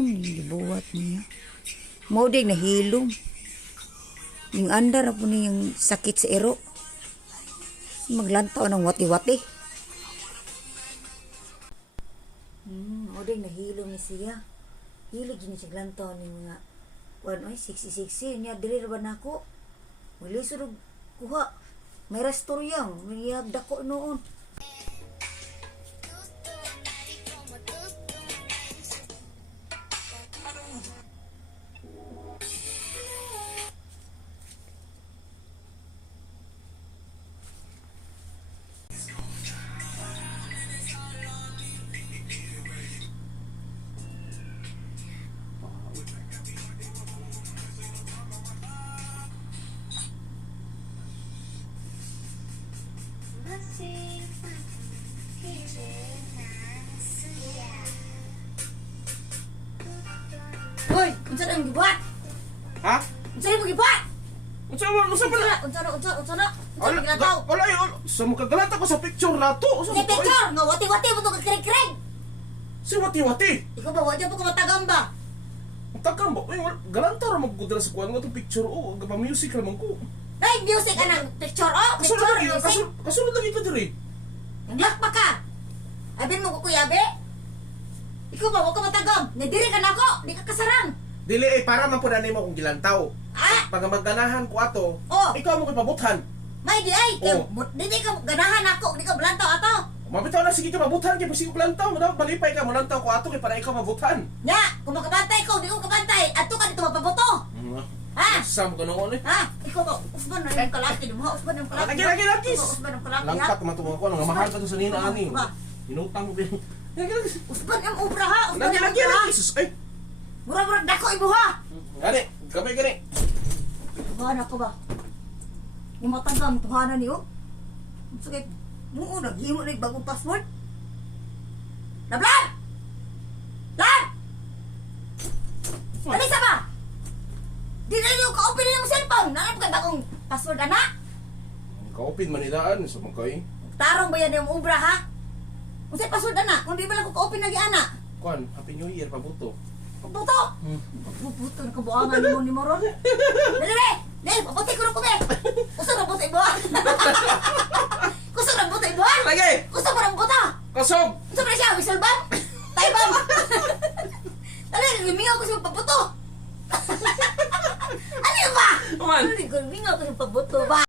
Unsa man gibuhat niya? Mao dig nahilom. Yung andar na po niyang sakit sa ero. Maglantaw ng wati-wati. Mao dig nahilom ni siya. Hilig yun siya lantaw ni mga siksi-siksi niya diri ra ba nako. Malisod og kuha. May restoryang, may dako noon. Hoy, unsa nang gibuhat? Ha? Unsa mo gibuhat? Unsa pala? Unsa na? Unsa ginataw? Wala yun. Sa mga galata ko sa picture na to. Ni picture, nga wati-wati mo to kagkrig-krig. Si wati-wati. Ikaw ba wala po ko matagam ba? Ang takam ba? Galanta ra magkudala sa kuwan nga itong picture. O, gapa music raman ko. Ay, music anang picture oh, picture music. Kasunod lagi ka diri. Nglak pa ka. Abin mo ko kuyabe? Ikaw ba wala ka matagam? Nadiri ka na ako, di ka kasarang. Dili para man pud ani mo kung gilantaw. Ah, Pag maganahan ko ato, Oh. ikaw mo ko'y pabuthan. may di ay, Oh. di ka ganahan ako, di ka blantaw ato. Mabitaw na sige ka mabuthan kay pag lantaw mo daw balipay ka mo lantaw ko ato kay para ikaw mabuthan. Nya, kung makabantay ko, di ko kabantay, ato ka dito mapabuto. Ha? Sam ko noon eh. Ha? Ikaw ba? Usman na yung kalaki di mo. Usman yung kalaki. Lagi. Usman yung kalaki. Langkat man tumo ko nga mahal ka to sa nina ani. Ba? Inutang mo bin. Usman yung ubra ha. Usman yung Lagi. ubra. Jesus ay. Mura-mura dako ibo ha. Gani, gani. Tuhanan ko ba? Yung matanggang tuhanan niyo. Sige, muu naghimo na yung bagong password. Nablan! Lan! Dali sa ba? Di na niyo ka-open na yung cellphone. Nanap ka bagong password, anak? Kaupin manilaan sa magkay. Tarong ba yan yung ubra ha? Kung sa'yo password, anak? Kung di ba lang ko ka-open lagi, anak? Kuan, Happy New Year pabuto. Pagbuto! Pagbuto na kabuangan mo ni Moron. Dali! Dali! Paputi ko na kumi! Gusto na buto ibuha! Gusto na buto ibuha! Lagi! Gusto mo na buto! Kasog! Gusto mo na siya? Whistle bomb? Tie bomb? Dali! Lumingaw ko siya paputo! Ano yun ba? Kuman! Lumingaw ko siya paputo ba?